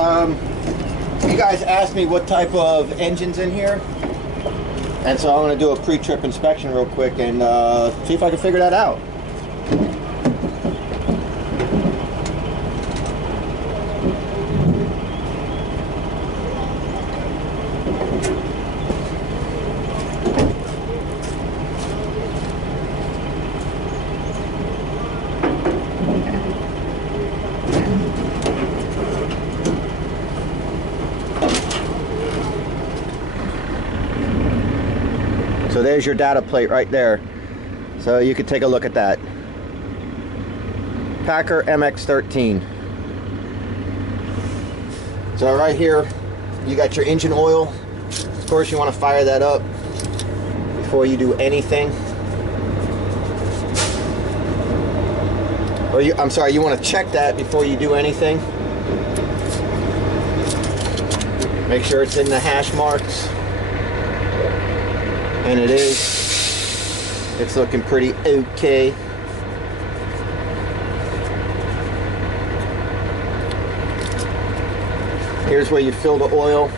You guys asked me what type of engine's in here, and so I'm going to do a pre-trip inspection real quick and see if I can figure that out. So there's your data plate right there. So you can take a look at that. Packer MX-13. So right here, you got your engine oil. Of course, you want to fire that up before you do anything. Or I'm sorry, you want to check that before you do anything. Make sure it's in the hash marks. And it is. It's looking pretty okay. Here's where you fill the oil.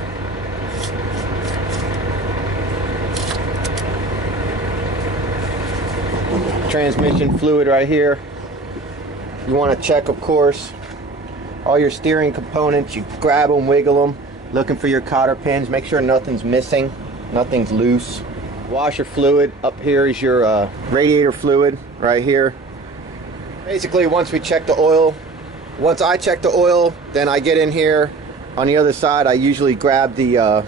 Transmission fluid right here. You want to check, of course, all your steering components. You grab them, wiggle them, looking for your cotter pins. Make sure nothing's missing, nothing's loose. Washer fluid. Up here is your radiator fluid right here. Basically, once we check the oil, once I check the oil, then I get in here. On the other side, I usually grab the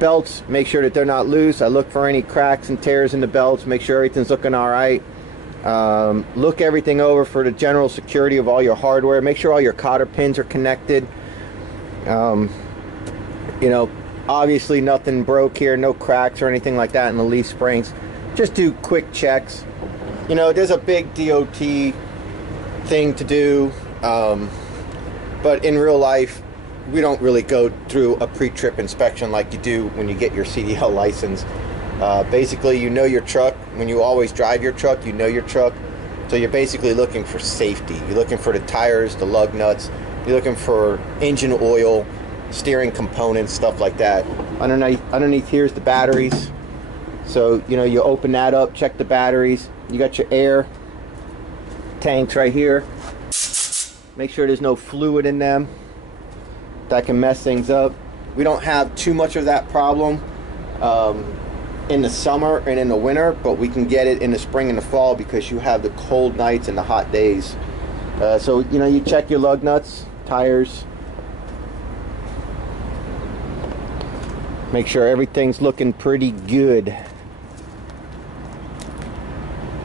belts, make sure that they're not loose. I look for any cracks and tears in the belts, make sure everything's looking all right. Look everything over for the general security of all your hardware. Make sure all your cotter pins are connected. You know, obviously nothing broke here, no cracks or anything like that in the leaf springs. Just do quick checks. You know, there's a big DOT thing to do, but in real life, we don't really go through a pre-trip inspection like you do when you get your CDL license. Basically, you know your truck. When you always drive your truck, you know your truck. So you're basically looking for safety. You're looking for the tires, the lug nuts. You're looking for engine oil, steering components, stuff like that. Underneath here's the batteries. So, you know, you open that up, check the batteries. You got your air tanks right here. Make sure there's no fluid in them. That can mess things up. We don't have too much of that problem in the summer and in the winter, but we can get it in the spring and the fall because you have the cold nights and the hot days. So, you know, you check your lug nuts, tires. Make sure everything's looking pretty good.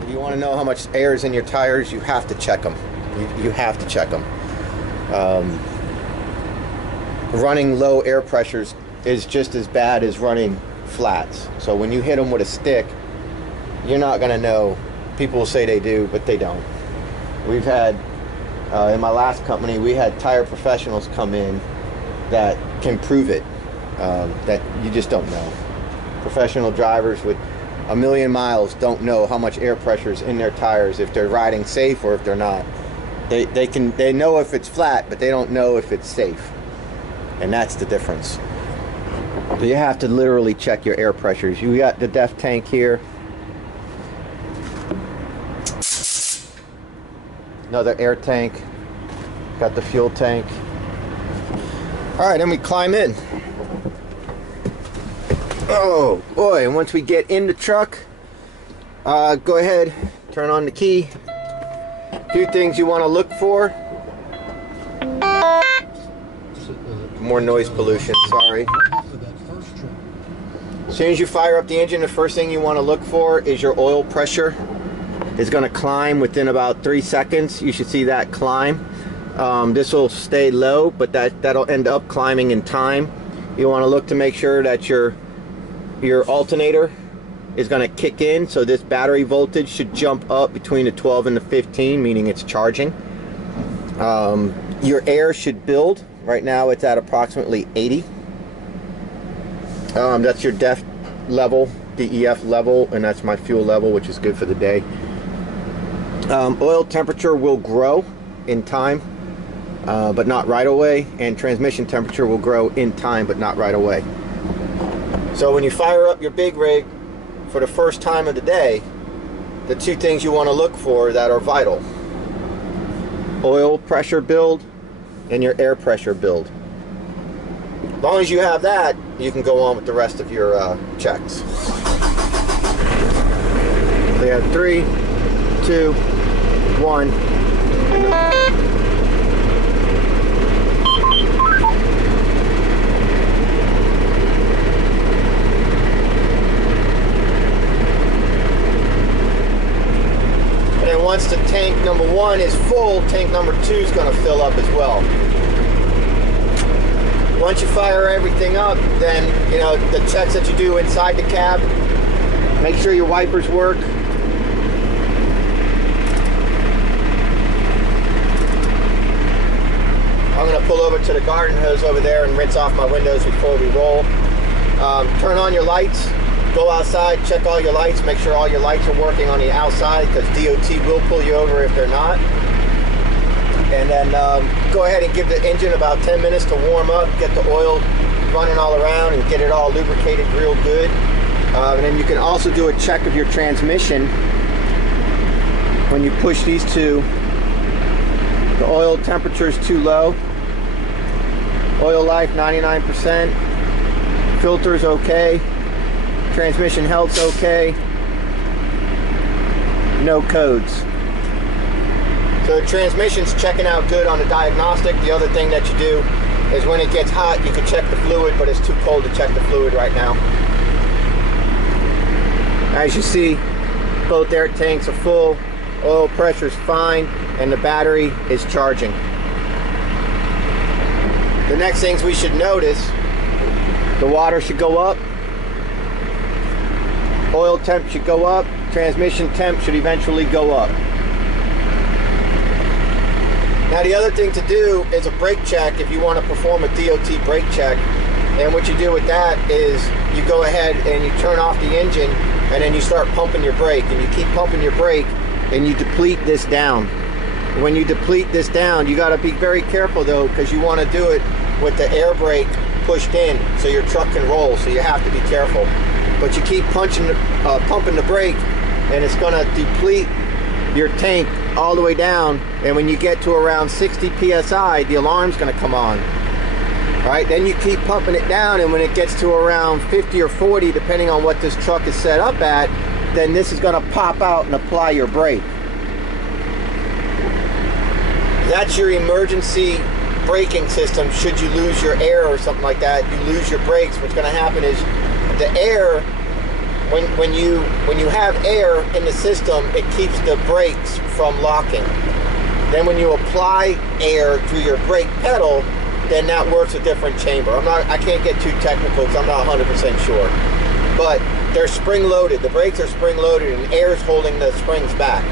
If you want to know how much air is in your tires, you have to check them. You have to check them. Running low air pressures is just as bad as running flats. So when you hit them with a stick, you're not going to know. People will say they do, but they don't. We've had, in my last company, we had tire professionals come in that can prove it. That you just don't know. Professional drivers with a million miles don't know how much air pressure is in their tires, if they're riding safe or if they're not. They know if it's flat, but they don't know if it's safe, and that's the difference. So you have to literally check your air pressures. You got the def tank here, another air tank, got the fuel tank. All right, then we climb in. Oh boy, and once we get in the truck, go ahead, turn on the key. A few things you want to look for. More noise pollution, sorry. As soon as you fire up the engine, the first thing you want to look for is your oil pressure. It's going to climb within about 3 seconds. You should see that climb. This will stay low, but that'll end up climbing in time. You want to look to make sure that your alternator is going to kick in, so this battery voltage should jump up between the 12 and the 15, meaning it's charging. Your air should build. Right now it's at approximately 80. That's your DEF level, DEF level, and that's my fuel level, which is good for the day. Oil temperature will grow in time. but not right away, and transmission temperature will grow in time but not right away. So when you fire up your big rig for the first time of the day, the two things you want to look for that are vital: oil pressure build and your air pressure build. As long as you have that, you can go on with the rest of your checks. We have 3, 2, 1. And then once the tank number 1 is full, tank number 2 is going to fill up as well. Once you fire everything up, then, you know, the checks that you do inside the cab, make sure your wipers work. I'm going to pull over to the garden hose over there and rinse off my windows before we roll. Turn on your lights, go outside, check all your lights, make sure all your lights are working on the outside, because DOT will pull you over if they're not. And then go ahead and give the engine about 10 minutes to warm up, get the oil running all around and get it all lubricated real good. And then you can also do a check of your transmission when you push these two. The oil temperature is too low. Oil life 99%. Filter's okay. Transmission health's okay. No codes. So the transmission's checking out good on the diagnostic. The other thing that you do is when it gets hot, you can check the fluid, but it's too cold to check the fluid right now. As you see, both air tanks are full, oil pressure's fine, and the battery is charging. The next things we should notice: the water should go up, oil temp should go up, transmission temp should eventually go up. Now the other thing to do is a brake check if you want to perform a DOT brake check. And what you do with that is you go ahead and you turn off the engine, and then you start pumping your brake, and you keep pumping your brake, and you deplete this down. When you deplete this down, you got to be very careful though, because you want to do it with the air brake pushed in so your truck can roll, so you have to be careful. But you keep pumping the brake, and it's going to deplete your tank all the way down, and when you get to around 60 psi, the alarm's going to come on. Alright, then you keep pumping it down, and when it gets to around 50 or 40, depending on what this truck is set up at, then this is going to pop out and apply your brake. That's your emergency braking system. Should you lose your air or something like that, you lose your brakes, what's going to happen is the air, when you have air in the system, it keeps the brakes from locking. Then when you apply air through your brake pedal, then that works a different chamber. I can't get too technical because I'm not 100% sure. But they're spring loaded. The brakes are spring loaded, and air is holding the springs back.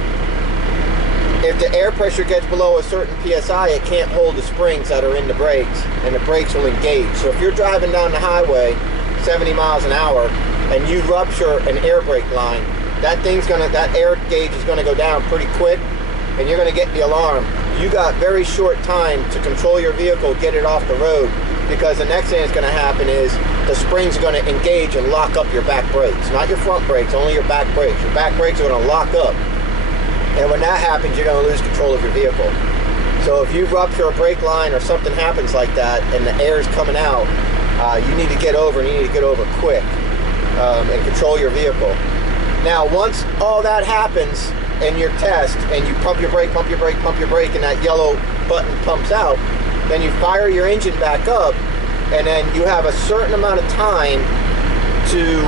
If the air pressure gets below a certain PSI, it can't hold the springs that are in the brakes, and the brakes will engage. So if you're driving down the highway 70 miles an hour and you rupture an air brake line, that air gauge is gonna go down pretty quick, and you're gonna get the alarm. You got very short time to control your vehicle, get it off the road, because the next thing that's gonna happen is the springs are gonna engage and lock up your back brakes. Not your front brakes, only your back brakes. Your back brakes are gonna lock up. And when that happens, you're gonna lose control of your vehicle. So if you rupture a brake line or something happens like that and the air is coming out, you need to get over, and you need to get over quick and control your vehicle. Now, once all that happens in your test, and you pump your brake, pump your brake, pump your brake, and that yellow button pumps out, then you fire your engine back up, and then you have a certain amount of time to,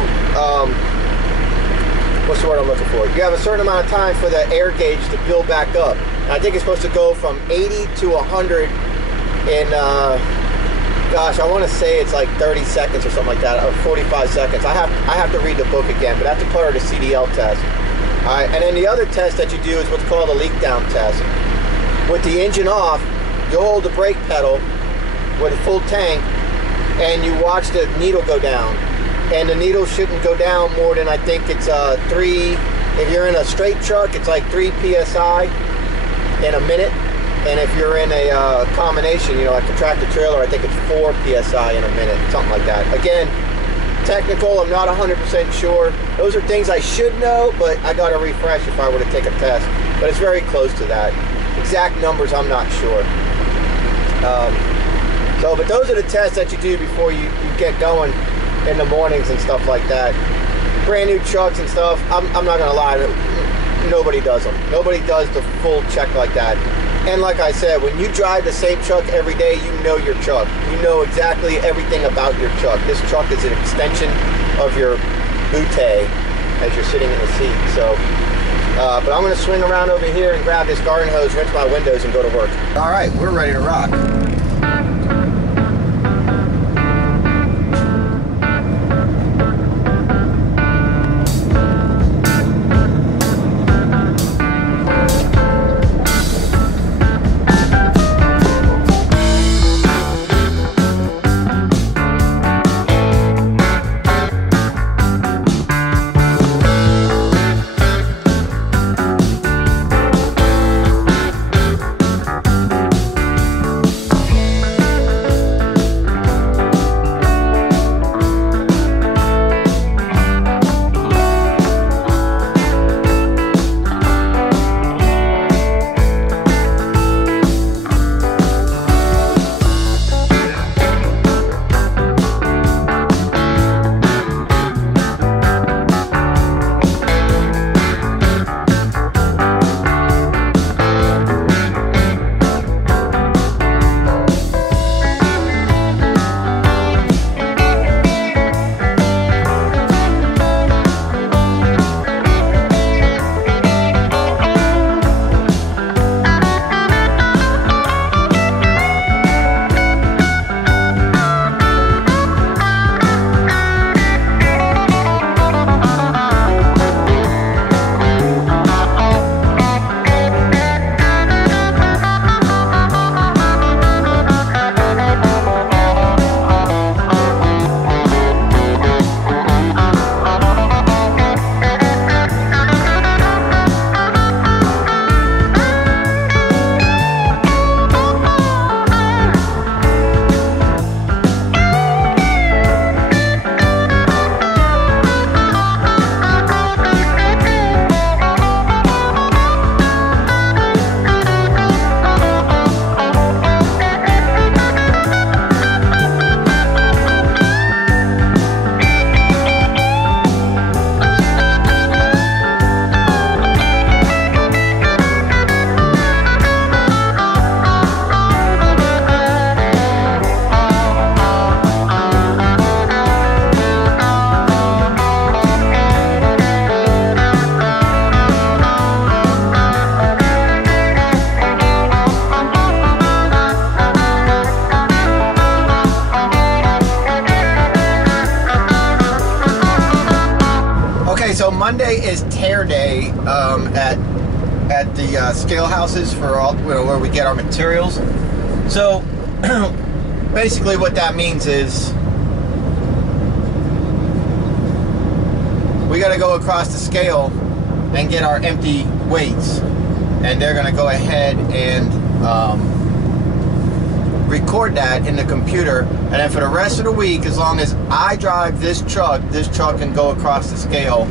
what's the word I'm looking for? You have a certain amount of time for the air gauge to build back up. And I think it's supposed to go from 80 to 100 in, gosh, I want to say it's like 30 seconds or something like that, or 45 seconds. I have to read the book again, but that's a part of the CDL test. All right, and then the other test that you do is what's called a leak down test. With the engine off, you hold the brake pedal with a full tank, and you watch the needle go down. And the needle shouldn't go down more than, I think it's 3, if you're in a straight truck, it's like 3 PSI in a minute. And if you're in a combination, you know, like a tractor trailer, I think it's 4 psi in a minute, something like that. Again, technical, I'm not 100% sure. Those are things I should know, but I got to refresh if I were to take a test. But it's very close to that. Exact numbers, I'm not sure. But those are the tests that you do before you get going in the mornings and stuff like that. Brand new trucks and stuff, I'm not going to lie, nobody does them. Nobody does the full check like that. And like I said, when you drive the same truck every day, you know your truck. You know exactly everything about your truck. This truck is an extension of your bootay as you're sitting in the seat. So, but I'm going to swing around over here and grab this garden hose, rinse my windows, and go to work. All right, we're ready to rock. So Monday is tear day at the scale houses for all where we get our materials. So basically what that means is we got to go across the scale and get our empty weights, and they're going to go ahead and record that in the computer, and then for the rest of the week, as long as I drive this truck can go across the scale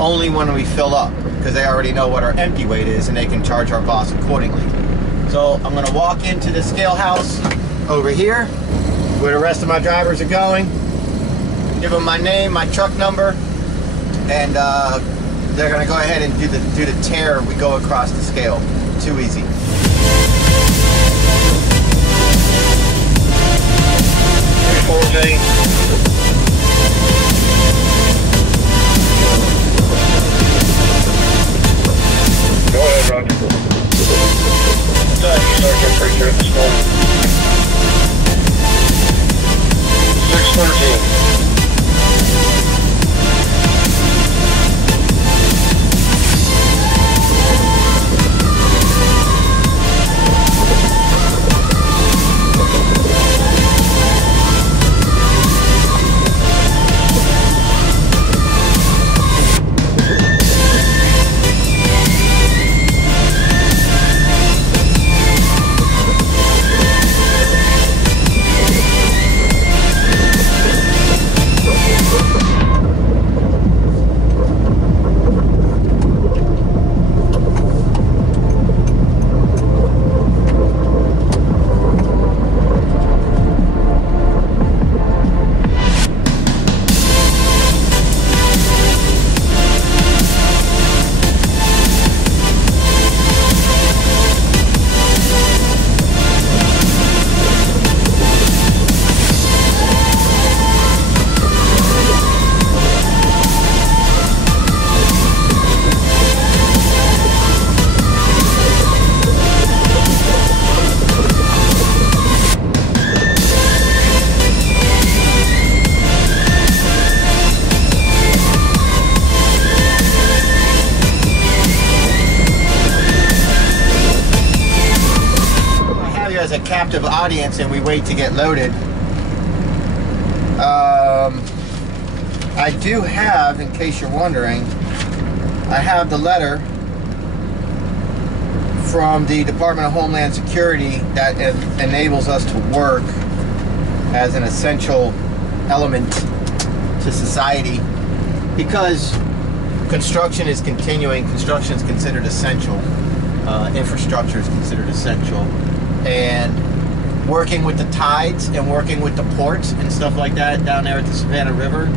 only when we fill up, because they already know what our empty weight is and they can charge our boss accordingly. So I'm going to walk into the scale house over here where the rest of my drivers are going, give them my name, my truck number, and they're going to go ahead and do the tear. We go across the scale. Too easy. Go ahead, Roger. Sergeant, pretty sure it's small. 613. a captive audience and we wait to get loaded. I do have, in case you're wondering, I have the letter from the Department of Homeland Security that enables us to work as an essential element to society, because construction is continuing. Construction is considered essential. Infrastructure is considered essential, and working with the tides and working with the ports and stuff like that down there at the Savannah River,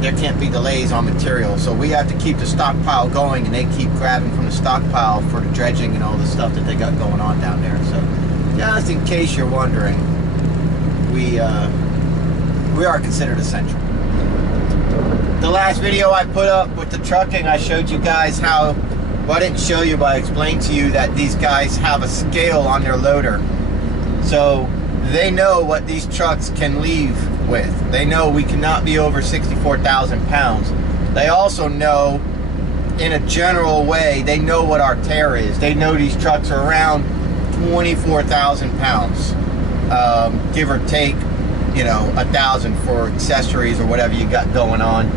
there can't be delays on material. So we have to keep the stockpile going, and they keep grabbing from the stockpile for the dredging and all the stuff that they got going on down there. So just in case you're wondering, we are considered essential. The last video I put up with the trucking, I showed you guys how, well, I didn't show you, but I explained to you that these guys have a scale on their loader. So they know what these trucks can leave with. They know we cannot be over 64,000 pounds. They also know, in a general way, they know what our tear is. They know these trucks are around 24,000 pounds, give or take, you know, 1,000 for accessories or whatever you got going on.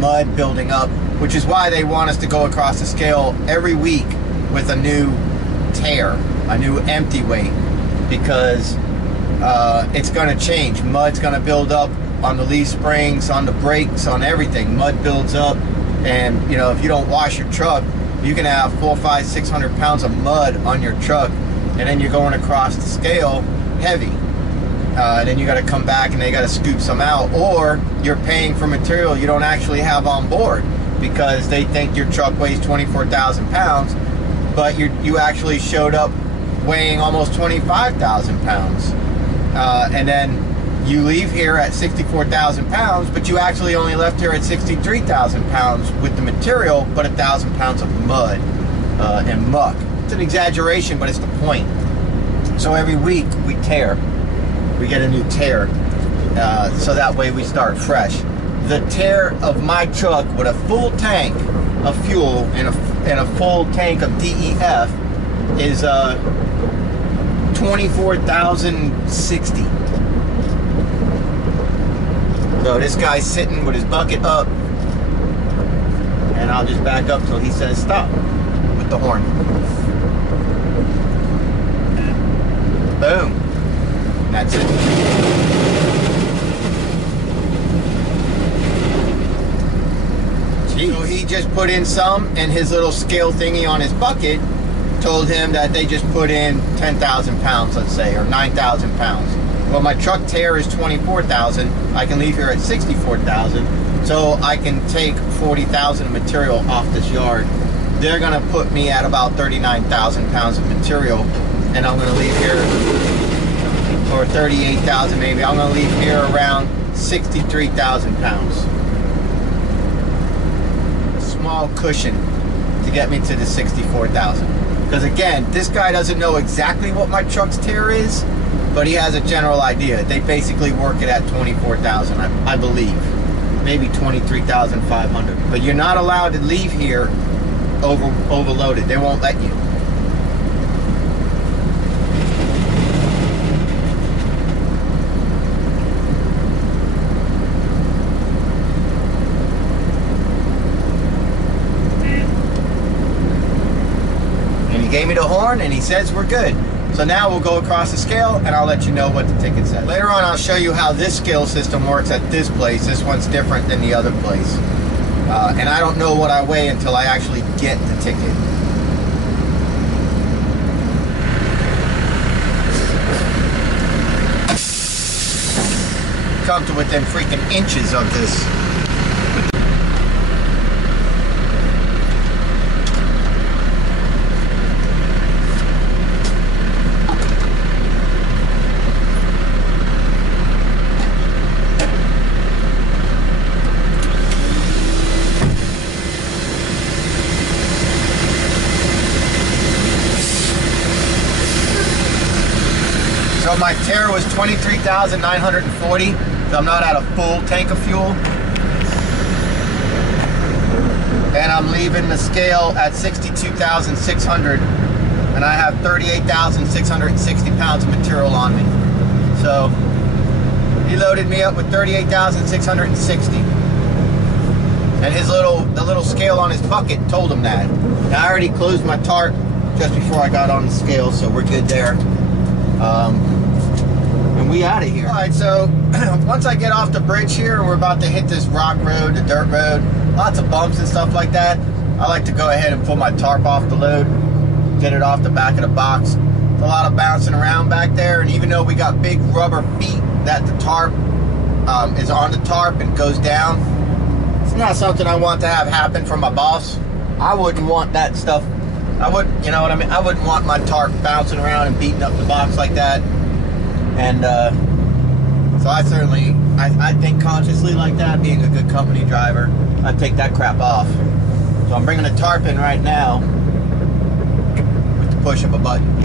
Mud building up, which is why they want us to go across the scale every week with a new tear, a new empty weight, because it's going to change. Mud's going to build up on the leaf springs, on the brakes, on everything. Mud builds up, and you know, if you don't wash your truck, you can have 400, 500, 600 pounds of mud on your truck, and then you're going across the scale heavy. Then you got to come back and they got to scoop some out, or you're paying for material you don't actually have on board because they think your truck weighs 24,000 pounds, but you actually showed up weighing almost 25,000 pounds. And then you leave here at 64,000 pounds, but you actually only left here at 63,000 pounds with the material, but 1,000 pounds of mud and muck. It's an exaggeration, but it's the point. So every week we tear. We get a new tear, so that way we start fresh. The tear of my truck with a full tank of fuel and a full tank of DEF is 24,060. So this guy's sitting with his bucket up, and I'll just back up till he says stop with the horn. Boom. And that's it. Jeez. So he just put in some, and his little scale thingy on his bucket told him that they just put in 10,000 pounds, let's say, or 9,000 pounds. Well, my truck tear is 24,000. I can leave here at 64,000, so I can take 40,000 of material off this yard. They're gonna put me at about 39,000 pounds of material, and I'm gonna leave here, or 38,000 maybe. I'm gonna leave here around 63,000 pounds. A small cushion to get me to the 64,000. Because again, this guy doesn't know exactly what my truck's tear is, but he has a general idea. They basically work it at 24,000, I believe. Maybe 23,500. But you're not allowed to leave here overloaded. They won't let you. He gave me the horn and he says we're good. So now we'll go across the scale and I'll let you know what the ticket says. Later on I'll show you how this scale system works at this place. This one's different than the other place. And I don't know what I weigh until I actually get the ticket. Come to within freaking inches of this. So my tear was 23,940, so I'm not at a full tank of fuel. And I'm leaving the scale at 62,600 and I have 38,660 pounds of material on me. So he loaded me up with 38,660, and the little scale on his bucket told him that. Now, I already closed my tarp just before I got on the scale, so we're good there. And we out of here. All right, so once I get off the bridge here, we're about to hit this rock road, the dirt road, lots of bumps and stuff like that. I like to go ahead and pull my tarp off the load, get it off the back of the box. It's a lot of bouncing around back there, and even though we got big rubber feet that the tarp is on the tarp and goes down, it's not something I want to have happen from my boss. I wouldn't want that stuff. I wouldn't, you know what I mean? I wouldn't want my tarp bouncing around and beating up the box like that. And so I certainly, I think consciously like that, being a good company driver, I'd take that crap off. So I'm bringing the tarp in right now with the push of a button.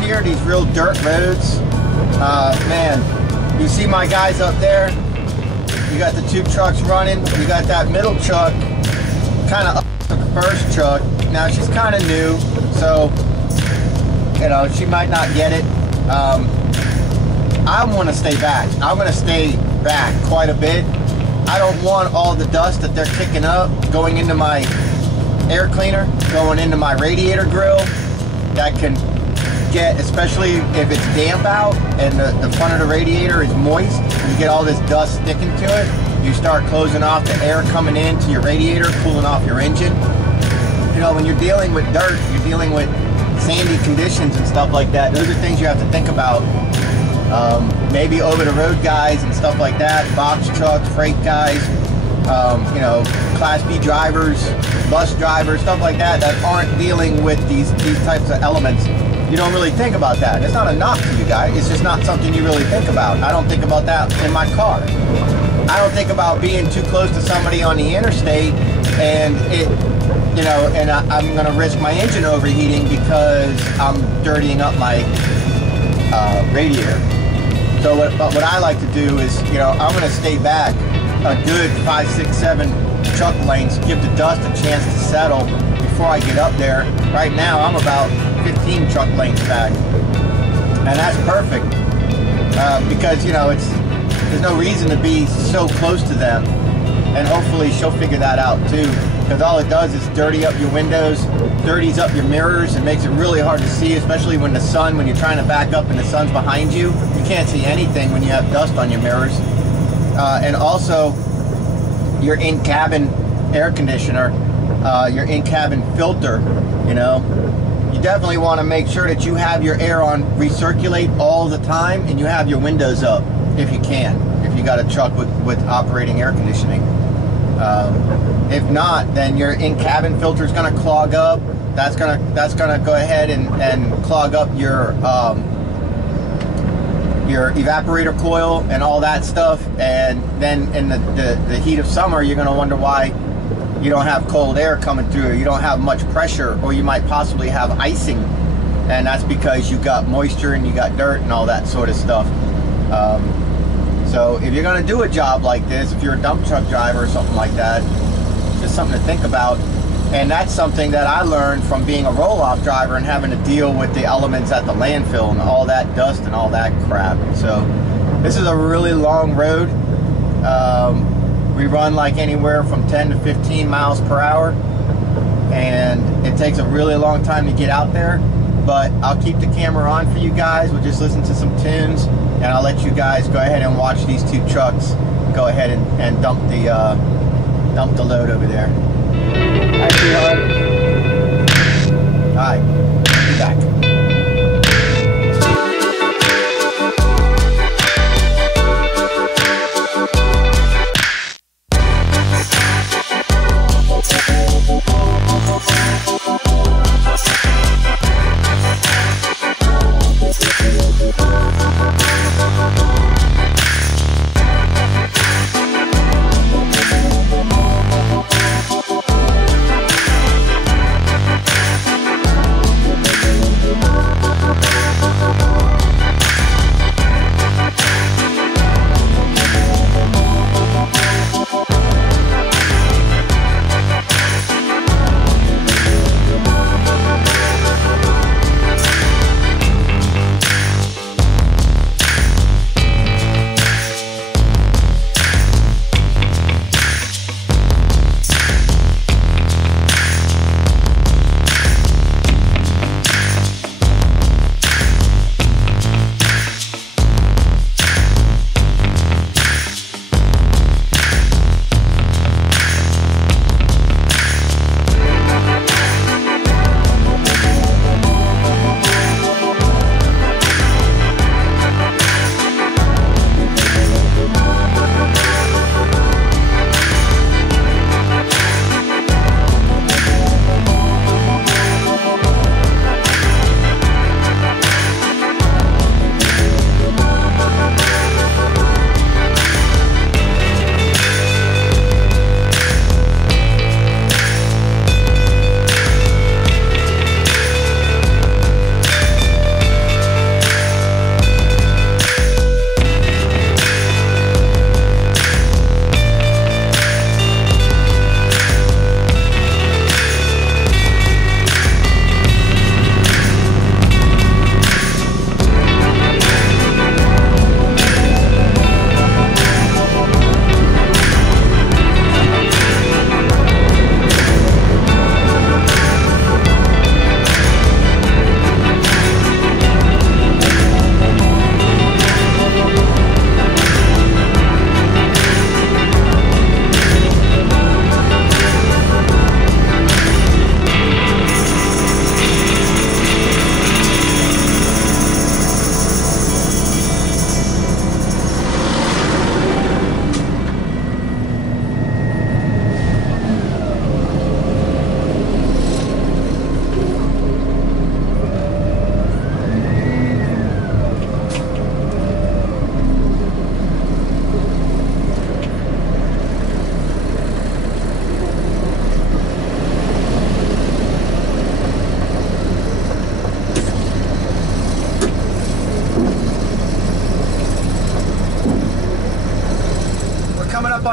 Here, these real dirt roads, man, you see my guys up there, you got the two trucks running, you got that middle truck kind of up to the first truck. Now she's kind of new, so you know she might not get it. I want to stay back. I'm going to stay back quite a bit. I don't want all the dust that they're kicking up going into my air cleaner, going into my radiator grill. That can get, especially if it's damp out and the front of the radiator is moist, you get all this dust sticking to it. You start closing off the air coming into your radiator, cooling off your engine. You know, when you're dealing with dirt, you're dealing with sandy conditions and stuff like that. Those are things you have to think about. Maybe over the road guys and stuff like that, box trucks, freight guys, you know, Class B drivers, bus drivers, stuff like that, that aren't dealing with these types of elements. You don't really think about that. It's not a knock to you guys. It's just not something you really think about. I don't think about that in my car. I don't think about being too close to somebody on the interstate and it, you know, and I'm going to risk my engine overheating because I'm dirtying up my radiator. So what I like to do is, you know, I'm going to stay back a good 5, 6, 7 truck lengths, give the dust a chance to settle before I get up there. Right now, I'm about 15 truck lengths back, and that's perfect because, you know, there's no reason to be so close to them, and hopefully she'll figure that out too, because all it does is dirty up your windows, dirties up your mirrors, and makes it really hard to see, especially when you're trying to back up and the sun's behind you. You can't see anything when you have dust on your mirrors. And also your in-cabin air conditioner, your in-cabin filter, you know, you definitely want to make sure that you have your air on recirculate all the time, and you have your windows up if you can, if you got a truck with operating air conditioning. If not, then your in-cabin filter is going to clog up. That's gonna go ahead and clog up your evaporator coil and all that stuff, and then in the heat of summer, you're going to wonder why you don't have cold air coming through, or you don't have much pressure, or you might possibly have icing, and that's because you got moisture and you got dirt and all that sort of stuff. So if you're going to do a job like this, if you're a dump truck driver or something like that, it's just something to think about. And that's something that I learned from being a roll-off driver and having to deal with the elements at the landfill and all that dust and all that crap. So this is a really long road. We run like anywhere from 10 to 15 miles per hour, and it takes a really long time to get out there, but I'll keep the camera on for you guys. We'll just listen to some tunes, and I'll let you guys go ahead and watch these two trucks go ahead and dump the load over there. All right, sweetheart. All right.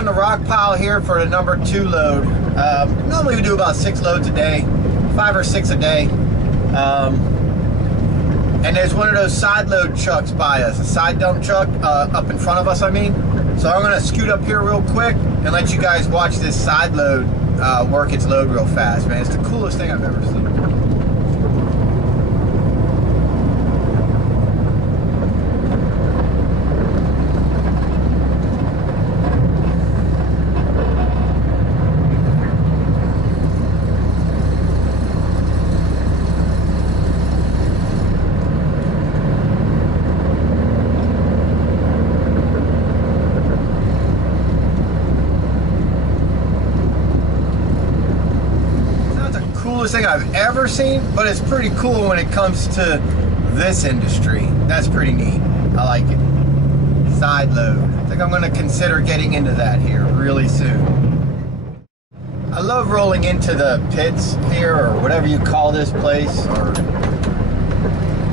on the rock pile here for the number 2 load. Normally we do about 6 loads a day, 5 or 6 a day. And there's one of those side load trucks by us, a side dump truck up in front of us, I mean. So I'm gonna scoot up here real quick and let you guys watch this side load work its load real fast, man. It's the coolest thing I've ever seen. Thing I've ever seen, but it's pretty cool when it comes to this industry. That's pretty neat. I like it. Side load. I think I'm going to consider getting into that here really soon. I love rolling into the pits here, or whatever you call this place. Or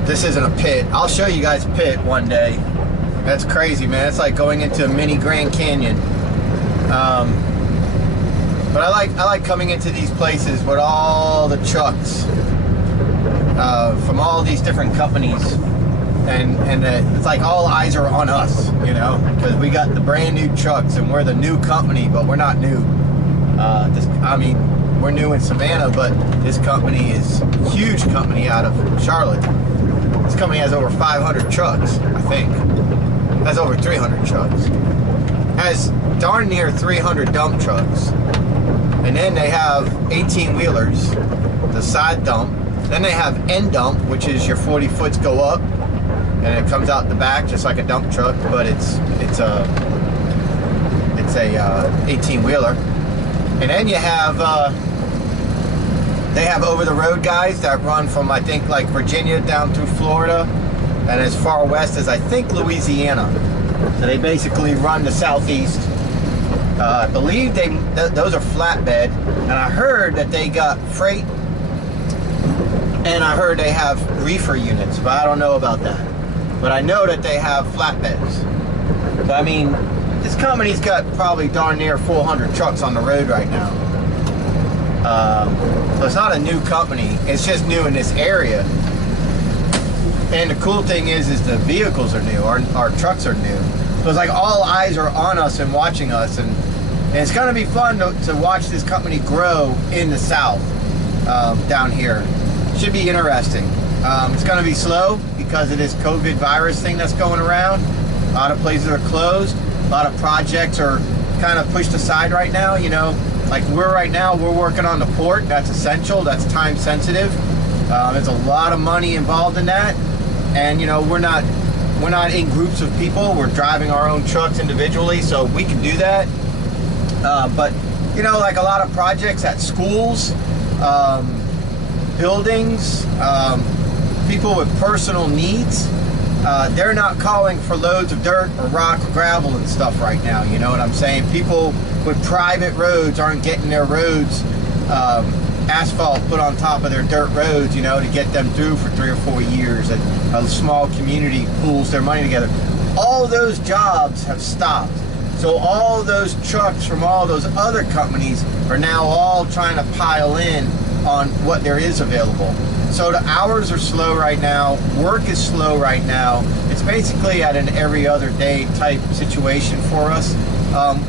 this isn't a pit. I'll show you guys a pit one day. That's crazy, man. It's like going into a mini Grand Canyon. But I like coming into these places with all the trucks from all these different companies, and it's like all eyes are on us, you know, because we got the brand new trucks and we're the new company, but we're not new. I mean, we're new in Savannah, but this company is a huge company out of Charlotte. This company has over 500 trucks, I think. Has over 300 trucks. Has darn near 300 dump trucks. And then they have 18-wheelers, the side dump. Then they have end dump, which is your 40 foots go up, and it comes out the back just like a dump truck, but it's a 18-wheeler. And then you have they have over-the-road guys that run from, I think, like Virginia down through Florida, and as far west as I think Louisiana. So they basically run the southeast. I believe those are flatbed, and I heard that they got freight, and I heard they have reefer units, but I don't know about that. But I know that they have flatbeds. But I mean, this company's got probably darn near 400 trucks on the road right now. So it's not a new company, it's just new in this area. And the cool thing is the vehicles are new, our trucks are new. So it's like all eyes are on us and watching us, and it's going to be fun to watch this company grow in the South down here. Should be interesting. It's going to be slow because of this COVID virus thing that's going around. A lot of places are closed. A lot of projects are kind of pushed aside right now. You know, like right now, we're working on the port. That's essential. That's time sensitive. There's a lot of money involved in that, and you know, we're not in groups of people. We're driving our own trucks individually, so we can do that. But you know, like a lot of projects at schools, buildings, people with personal needs, they're not calling for loads of dirt or rock or gravel and stuff right now. You know what I'm saying? People with private roads aren't getting their roads asphalt put on top of their dirt roads, you know, to get them through for 3 or 4 years, and a small community pools their money together. All those jobs have stopped. So all those trucks from all those other companies are now all trying to pile in on what there is available. So the hours are slow right now, work is slow right now. It's basically at an every other day type situation for us,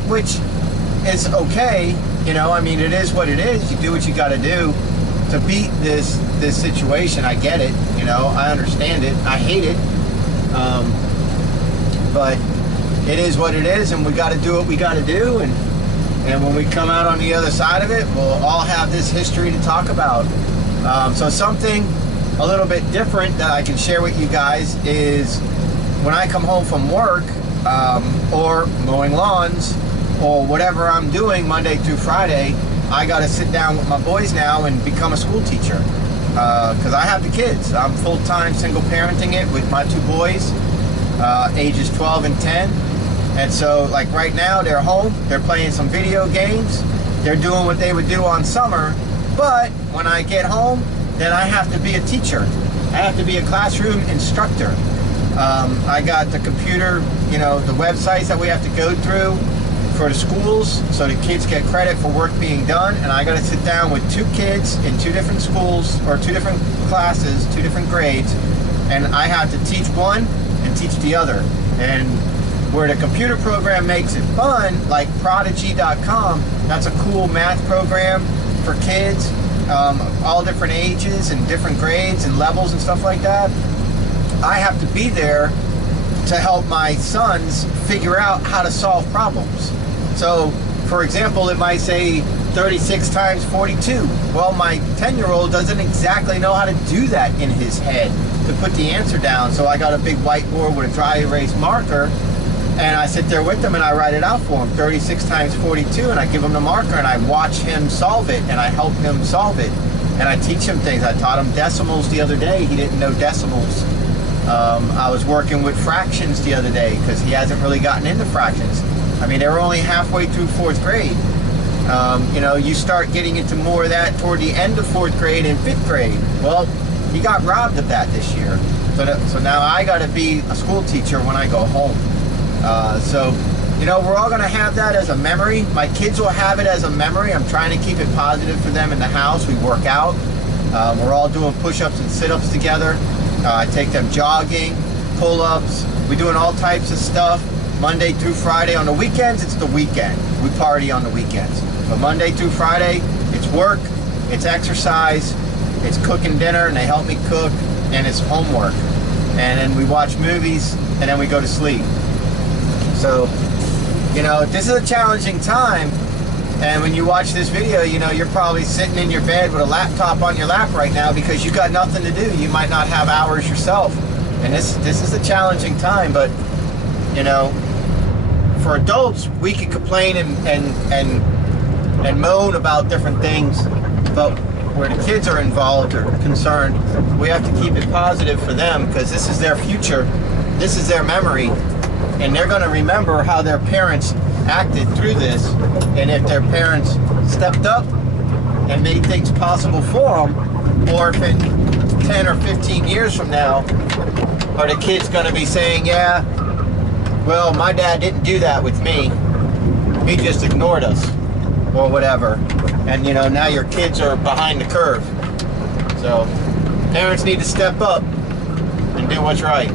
which is okay. You know, I mean, it is what it is. You do what you got to do to beat this situation. I get it. You know, I understand it. I hate it. But it is what it is, and we got to do what we got to do. And when we come out on the other side of it, we'll all have this history to talk about. So something a little bit different that I can share with you guys is when I come home from work or mowing lawns, or whatever I'm doing Monday through Friday, I got to sit down with my boys now and become a school teacher. Because I have the kids. I'm full-time single parenting it with my 2 boys, ages 12 and 10. And so, like right now, they're home. They're playing some video games. They're doing what they would do on summer. But when I get home, then I have to be a teacher. I have to be a classroom instructor. I got the computer, you know, the websites that we have to go through for the schools, so the kids get credit for work being done, and I got to sit down with 2 kids in 2 different schools, or 2 different classes, 2 different grades, and I have to teach one and teach the other. And where the computer program makes it fun, like Prodigy.com, that's a cool math program for kids, all different ages and different grades and levels and stuff like that. I have to be there to help my sons figure out how to solve problems. So, for example, it might say 36 times 42. Well, my 10-year-old doesn't exactly know how to do that in his head to put the answer down. So I got a big whiteboard with a dry erase marker, and I sit there with him and I write it out for him, 36 times 42, and I give him the marker and I watch him solve it and I help him solve it. And I teach him things. I taught him decimals the other day. He didn't know decimals. I was working with fractions the other day because he hasn't really gotten into fractions. I mean, they were only halfway through 4th grade. You know, you start getting into more of that toward the end of 4th grade and 5th grade. Well, he got robbed of that this year. So now I got to be a school teacher when I go home. So, you know, we're all going to have that as a memory. My kids will have it as a memory. I'm trying to keep it positive for them in the house. We work out. We're all doing push-ups and sit-ups together. I take them jogging, pull-ups. We're doing all types of stuff Monday through Friday. On the weekends, it's the weekend. We party on the weekends. But Monday through Friday, it's work, it's exercise, it's cooking dinner, and they help me cook, and it's homework. And then we watch movies, and then we go to sleep. So, you know, this is a challenging time. And when you watch this video, you know, you're probably sitting in your bed with a laptop on your lap right now because you got nothing to do. You might not have hours yourself. And this is a challenging time, but, you know, for adults, we can complain and moan about different things, but where the kids are involved or concerned, we have to keep it positive for them because this is their future, this is their memory, and they're going to remember how their parents acted through this. And if their parents stepped up and made things possible for them, or if in 10 or 15 years from now, are the kids going to be saying, yeah, well, my dad didn't do that with me, he just ignored us, or whatever. And, you know, now your kids are behind the curve. So parents need to step up and do what's right.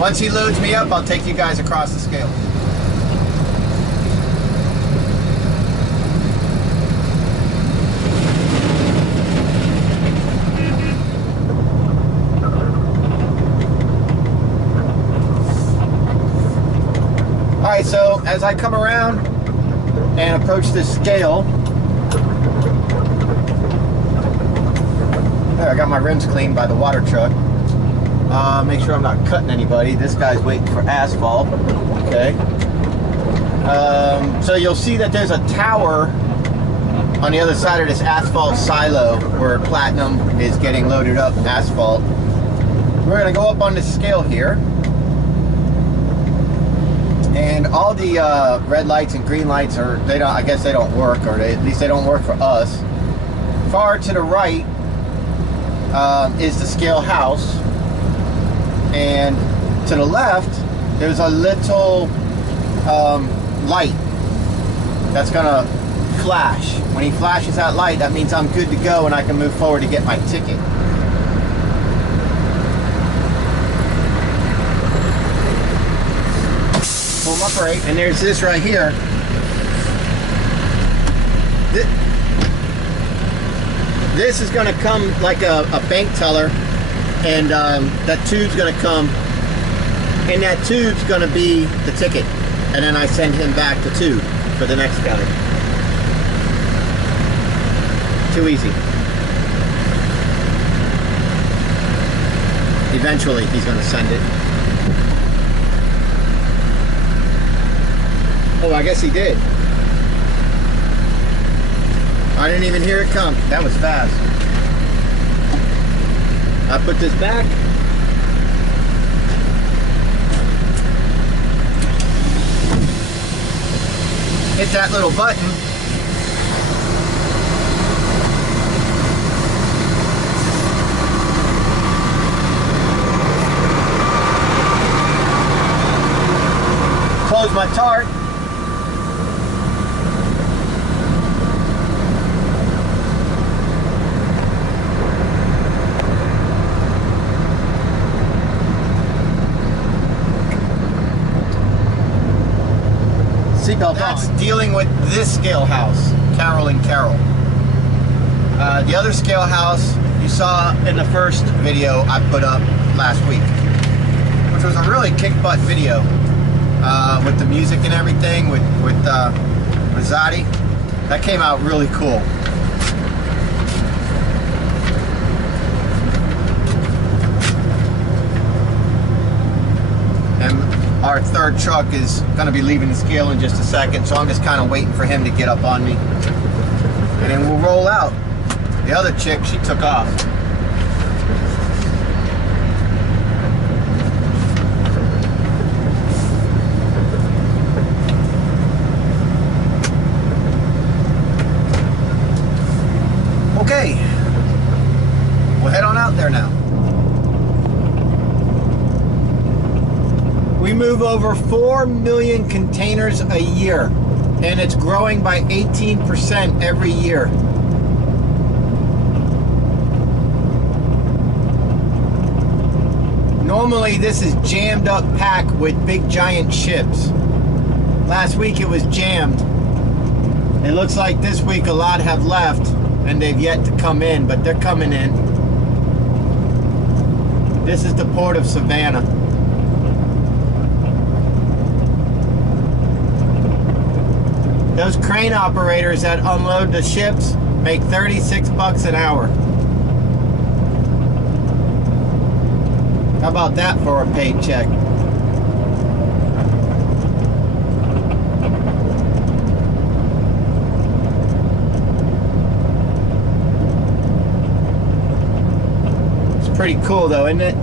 Once he loads me up, I'll take you guys across the scale. Alright, so as I come around and approach this scale, there, I got my rims cleaned by the water truck. Make sure I'm not cutting anybody. This guy's waiting for asphalt. Okay. So you'll see that there's a tower on the other side of this asphalt silo where platinum is getting loaded up asphalt. We're going to go up on this scale here. And all the red lights and green lights are, I guess they don't work, or at least they don't work for us. Far to the right is the scale house. And to the left, there's a little light that's gonna flash. When he flashes that light, that means I'm good to go and I can move forward to get my ticket. Pull my brake, and there's this right here. This is gonna come like a bank teller. And that tube's going to come, and that tube's going to be the ticket. And then I send him back the tube for the next guy. Too easy. Eventually, he's going to send it. Oh, I guess he did. I didn't even hear it come. That was fast. I put this back. Hit that little button. close my tarp. Seatbelt That's on. dealing with this scale house, Carol and Carol. The other scale house you saw in the first video I put up last week, which was a really kick-butt video with the music and everything, with Rosati. That came out really cool. And our third truck is going to be leaving the scale in just a second, so I'm just kind of waiting for him to get up on me. And then we'll roll out. The other chick, she took off. Okay, we'll head on out there now. We move over 4 million containers a year, and it's growing by 18% every year. Normally this is jammed up pack with big giant ships. Last week it was jammed. It looks like this week a lot have left and they've yet to come in, but they're coming in. This is the port of Savannah. Those crane operators that unload the ships make 36 bucks an hour. How about that for a paycheck? It's pretty cool though, isn't it?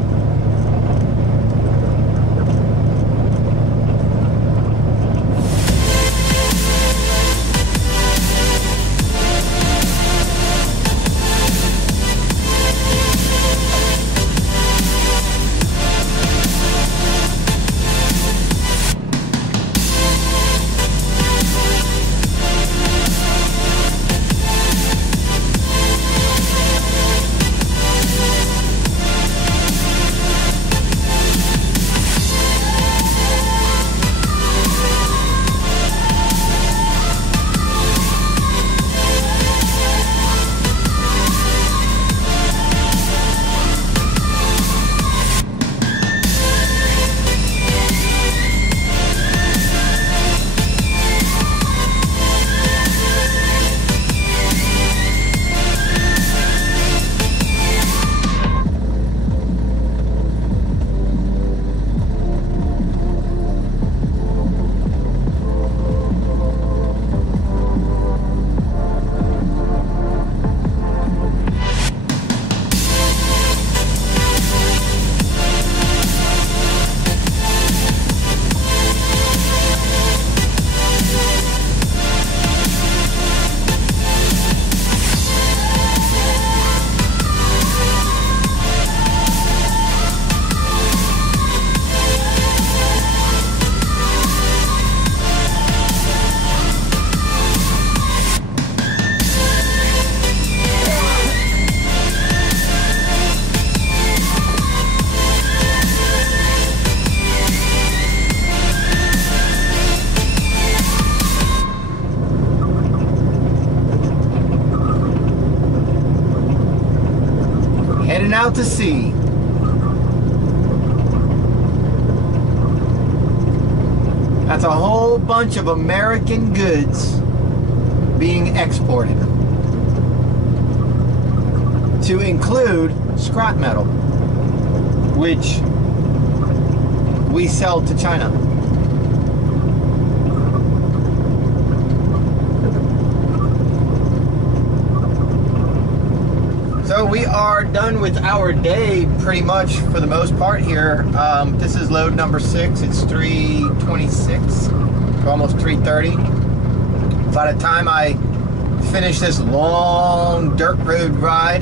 Out to sea. That's a whole bunch of American goods being exported, to include scrap metal, which we sell to China. So we are done with our day pretty much for the most part here. This is load number 6. It's 3:26, almost 3:30. By the time I finish this long dirt road ride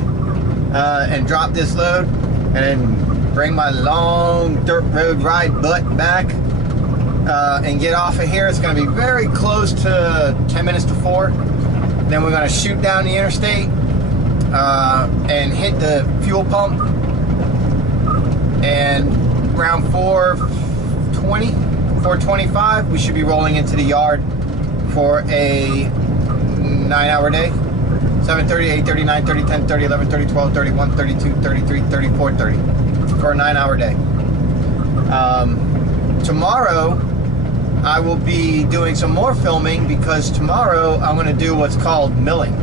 and drop this load and then bring my long dirt road ride butt back, and get off of here. It's going to be very close to 10 minutes to 4. Then we're going to shoot down the interstate and hit the fuel pump. And around 4:20, 4:25, we should be rolling into the yard for a 9-hour day. 7:30, 8:30, 9:30, 10:30, 11:30, 12:30, 1:30, 2:30, 3:30, 4:30 for a 9-hour day. Tomorrow I will be doing some more filming, because tomorrow I'm going to do what's called milling.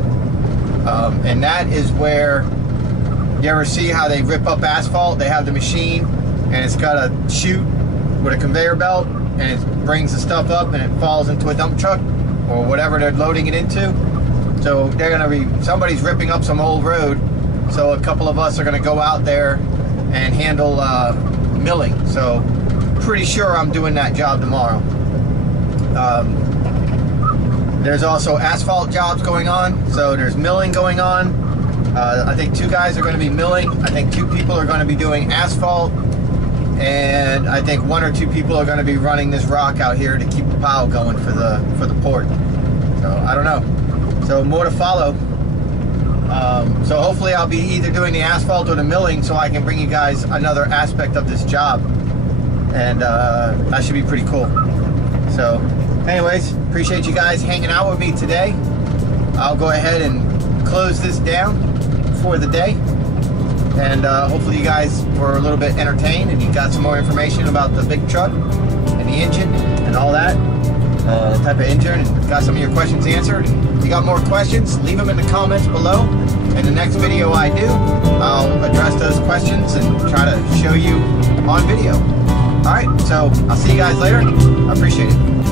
And that is where, you ever see how they rip up asphalt? They have the machine and it's got a chute with a conveyor belt, and it brings the stuff up and it falls into a dump truck or whatever they're loading it into. So they're going to be, somebody's ripping up some old road, so a couple of us are going to go out there and handle milling. So pretty sure I'm doing that job tomorrow. There's also asphalt jobs going on, so there's milling going on. I think 2 guys are going to be milling. I think 2 people are going to be doing asphalt, and I think 1 or 2 people are going to be running this rock out here to keep the pile going for the port. So I don't know. So more to follow. So hopefully I'll be either doing the asphalt or the milling, so I can bring you guys another aspect of this job, and that should be pretty cool. So anyways, appreciate you guys hanging out with me today. I'll go ahead and close this down for the day, and hopefully you guys were a little bit entertained and you got some more information about the big truck and the engine and all that, the type of engine, and got some of your questions answered. If you got more questions, leave them in the comments below. In the next video I do, I'll address those questions and try to show you on video. Alright, so I'll see you guys later. I appreciate it.